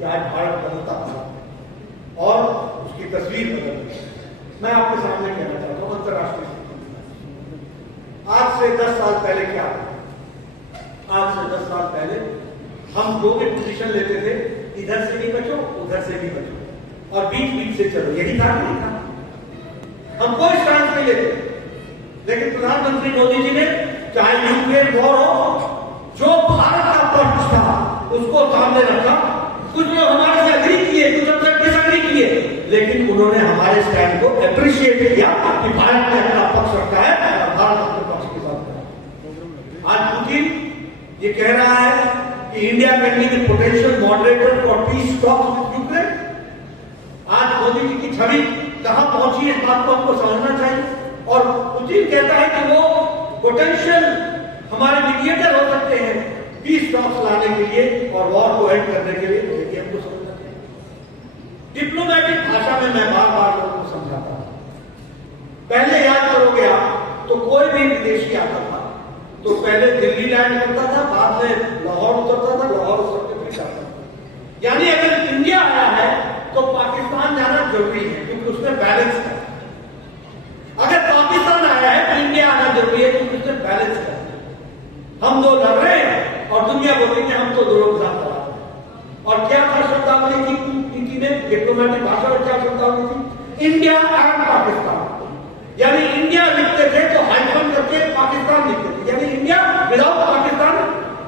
कि आज भारत बदलता भारत है और उसकी तस्वीर बदल गई। मैं आपके सामने कहना चाहता हूँ अंतर्राष्ट्रीय स्थिति। आज से 10 साल पहले क्या था? आज से 10 साल पहले हम जो भी पोजीशन लेते थे, इधर से भी बचो उधर से भी बचो और बीच बीच से चलो, यही था नहीं था? हम कोई स्टैंड नहीं लेते। लेकिन प्रधानमंत्री मोदी जी ने चाहे यूक्रेन वॉर हो, जो भारत का पक्ष था उसको सामने रखा। कुछ लोग हमारे से एग्री किए, कुछ हमसे डिसएग्री किए, लेकिन उन्होंने हमारे स्टैंड को अप्रिशिएट किया कि भारत ने अपना पक्ष रखा है और भारत अपने पक्ष के साथ है। आज पुतिन ये कह रहा है कि India can be the potential moderator for peace talks with Ukraine. आज मोदी जी की छवि कहां पहुंची है, इस बात को आपको समझना चाहिए। और पुतिन कहता है कि वो पोटेंशियल हमारे मीडिएटर हो सकते हैं पीस टॉक्स लाने के लिए और वॉर को एंड करने के लिए, लेकिन हमको समझना चाहिए। डिप्लोमेटिक भाषा में मैं बार बार लोगों को समझाता हूं। पहले याद करोगे आप तो कोई भी विदेशी आता था तो पहले दिल्ली लैंड करता था, बाद में लाहौर उतरता था, लाहौर उतर के फिर जाता था। यानी अगर इंडिया आया है तो पाकिस्तान जाना जरूरी है क्योंकि उसमें बैलेंस है। अगर पाकिस्तान आया है तो इंडिया आना जरूरी है क्योंकि उसमें बैलेंस है। हम दो लड़ रहे हैं और दुनिया बोलती है हम तो दो लोग साथ लड़ा रहे हैं। और क्या था शब्दावली की में डिप्लोमेटिक भाषा में क्या शब्दावली थी? India and Pakistan. यानी इंडिया लिखते थे तो हाइफन करके पाकिस्तान लिखते थे, यानी इंडिया विदाउट पाकिस्तान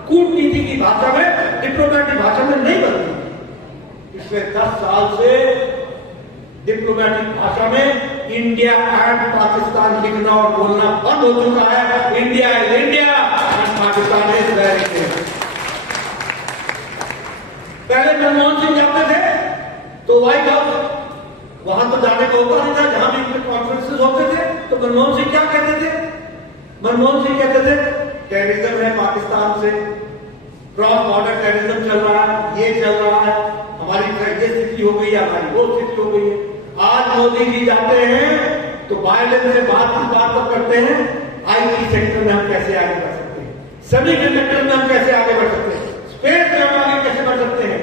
कूटनीति की भाषा में, डिप्लोमेटिक भाषा में नहीं बनती। पिछले 10 साल से डिप्लोमेटिक भाषा में इंडिया एंड पाकिस्तान लिखना और बोलना बंद हो चुका है। India is India and Pakistan is very India. पहले मनमोहन सिंह जाते थे तो व्हाइट हाउस वहां तो जाने का होता नहीं था, जहां भी कॉन्फ्रेंसेस होते थे तो मनमोहन सिंह क्या कहते थे? मनमोहन सिंह कहते थे टेररिज्म है पाकिस्तान से, क्रॉस बॉर्डर टेररिज्म चल रहा है, ये चल रहा है, हमारी ये स्थिति हो गई है, हमारी वो स्थिति हो गई है। आज मोदी जी जाते हैं तो वायलेंस से बात तो करते हैं, आईटी सेक्टर में हम कैसे आगे बढ़ सकते हैं, सेमीकंडक्टर में हम कैसे आगे बढ़ सकते हैं, स्पेस में हम आगे कैसे बढ़ सकते हैं,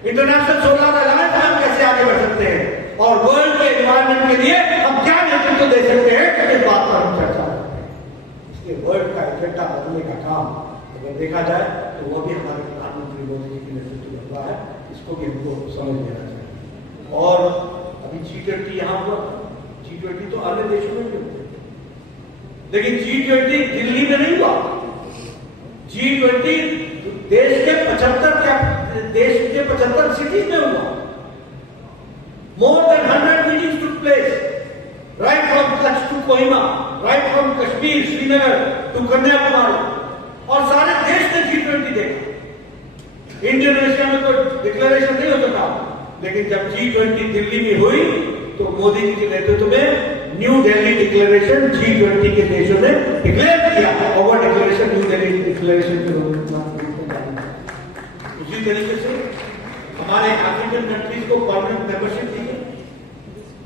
इंटरनेशनल सोलर अलायंस में हम कैसे आगे बढ़ सकते हैं और वर्ल्ड के एनवायरमेंट के लिए हम क्या नेतृत्व दे सकते हैं, इस बात पर हम चर्चा करते हैं। इसलिए वर्ल्ड का एजेंडा बदलने का काम अगर देखा जाए तो वो भी हमारे प्रधानमंत्री मोदी जी के नेतृत्व में हुआ है। इसको भी हमको समझ लेना चाहिए। और अभी G20 यहां हुआ, G20 तो अन्य देशों में भी हुआ, लेकिन G20 दिल्ली में नहीं हुआ। G20 देश के 75 सिटीज में हुआ। More than 100 meetings took place, right from Kutch to Kohima, right from Kashmir, Srinagar to Kanyakumari, और सारे देश ने G20 देखा। इंडोनेशिया में कोई डिक्लेरेशन नहीं हो सका, लेकिन जब G20 दिल्ली में हुई तो मोदी जी के नेतृत्व में न्यू दिल्ली डिक्लेरेशन G20 के देशों ने डिक्लेयर किया और वह डिक्लेरेशन न्यू दिल्ली डिक्लेरेशन के रूप में। उसी तरीके से हमारे अफ्रीकन कंट्रीज को परमानेंट मेंबरशिप दी गई,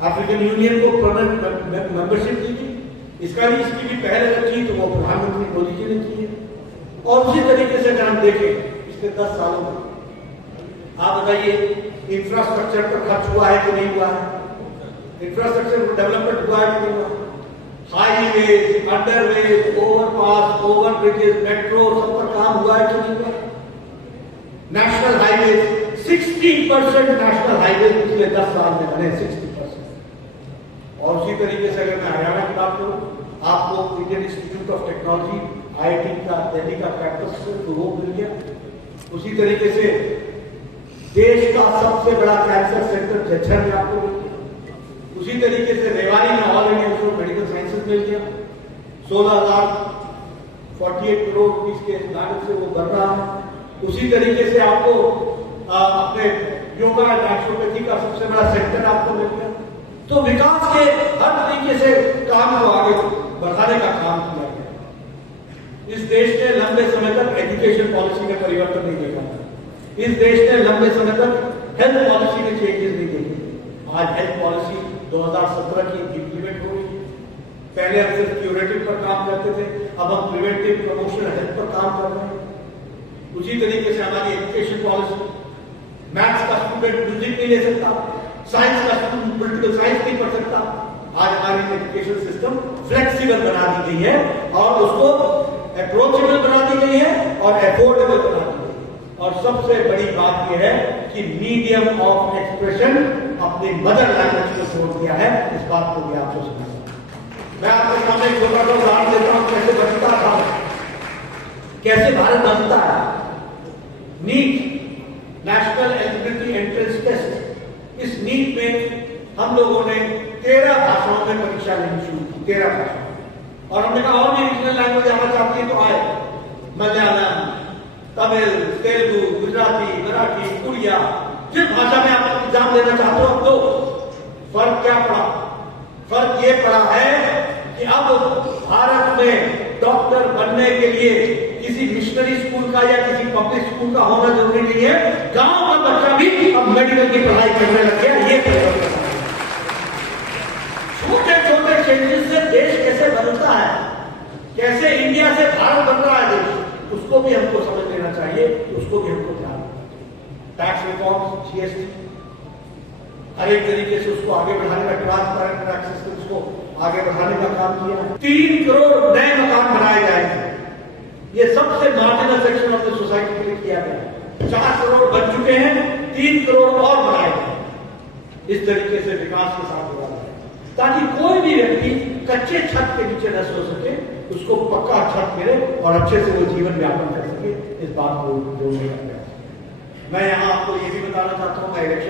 अफ्रीकन यूनियन को परमानेंट मेंबरशिप दी गई। इसकी भी पहल अगर की तो वो प्रधानमंत्री मोदी जी ने की है। और उसी तरीके से अगर हम देखें पिछले 10 सालों में, आप बताइए इंफ्रास्ट्रक्चर पर खर्च हुआ है कि नहीं हुआ है? इंफ्रास्ट्रक्चर डेवलपमेंट हुआ है कि नहीं हुआ? Highway, underways, overpass, over bridges, metro, सब पर काम हुआ है कि नहीं हुआ? नेशनल हाईवे 60% नेशनल हाईवे पिछले 10 साल में बने, 60%। और उसी तरीके से अगर मैं हरियाणा की बात करूं, आपको Indian institute of technology IIT का दिल्ली का कैंपस तो वो मिल गया। उसी तरीके से देश का सबसे बड़ा कैंसर सेंटर जच्छर में आपको मिल गया। उसी तरीके से रेवाड़ी में All India Institute of Medical Sciences मिल गया। 16,48 करोड़ रुपीज के लागत से वो बन रहा है। उसी तरीके से आपको अपने योगा नेचुरोपैथी का सबसे बड़ा सेंटर आपको मिल गया। तो विकास के हर तरीके से काम को आगे बढ़ाने का काम किया गया। इस देश ने लंबे समय तक एजुकेशन पॉलिसी में परिवर्तन नहीं देखा था। इस देश ने लंबे समय तक हेल्थ पॉलिसी में चेंजेस नहीं देखे। आज हेल्थ पॉलिसी 2017 की इंप्लीमेंट हो रही है। पहले हम सिर्फ क्यूरेटिव पर काम करते थे, अब हम प्रिवेंटिव प्रमोशन हेल्थ पर काम कर रहे हैं। उसी तरीके से हमारी एजुकेशन पॉलिसी मैथ्स का स्टूडेंट म्यूजिक नहीं ले सकता, साइंस का स्टूडेंट पॉलिटिकल साइंस नहीं पढ़ सकता। आज हमारी एजुकेशन सिस्टम फ्लेक्सिबल बना दी गई है और उसको अप्रोचेबल बना दी गई है और अफोर्डेबल बना दी गई है। और सबसे बड़ी बात यह है कि मीडियम ऑफ एक्सप्रेशन अपनी मदर लैंग्वेज को छोड़ दिया है। इस बात को भी आप सोचना। मैं आपके सामने एक छोटा सा उदाहरण देता हूं, कैसे बनता था, कैसे भारत बनता है। NEET, national eligibility entrance test, इस नीट में हम लोगों ने 13 भाषाओं में परीक्षा लेनी शुरू की, 13 भाषाओं। और हमने कहा और भी रीजनल लैंग्वेज आना चाहती है तो आए, मलयालम, तमिल, तेलुगु, गुजराती, मराठी, उड़िया, जिस भाषा में आप एग्जाम देना चाहते हो आप दो। फर्क क्या पड़ा? फर्क ये पड़ा है कि अब भारत में डॉक्टर बनने के लिए किसी मिशनरी स्कूल का या किसी पब्लिक स्कूल का होना जरूरी नहीं है। गांव का बच्चा भी अब मेडिकल की पढ़ाई करने लग गया। ये छोटे छोटे चेंजेस से देश कैसे बदलता है, कैसे इंडिया से भारत बन रहा है देश, उसको भी हमको समझ लेना चाहिए, उसको भी हमको ध्यान रखना चाहिए। टैक्स रिफॉर्म, जीएसटी, हर एक तरीके से उसको आगे बढ़ाने का, ट्रांसपेरेंट टैक्स सिस्टम को आगे बढ़ाने का काम किया है। 3 करोड़ नए मकान बनाए जाएंगे, ये सबसे marginal section of the society के लिए किया गया। 4 करोड़ बन चुके हैं, 3 करोड़ और बनाए गए। इस तरीके से विकास के साथ हुआ है ताकि कोई भी व्यक्ति कच्चे छत के नीचे न सो सके, उसको पक्का छत मिले और अच्छे से वो जीवन यापन कर सके। इस बात को जोड़ने का प्रयास। मैं यहां आपको ये भी बताना चाहता हूं, मैं इलेक्शन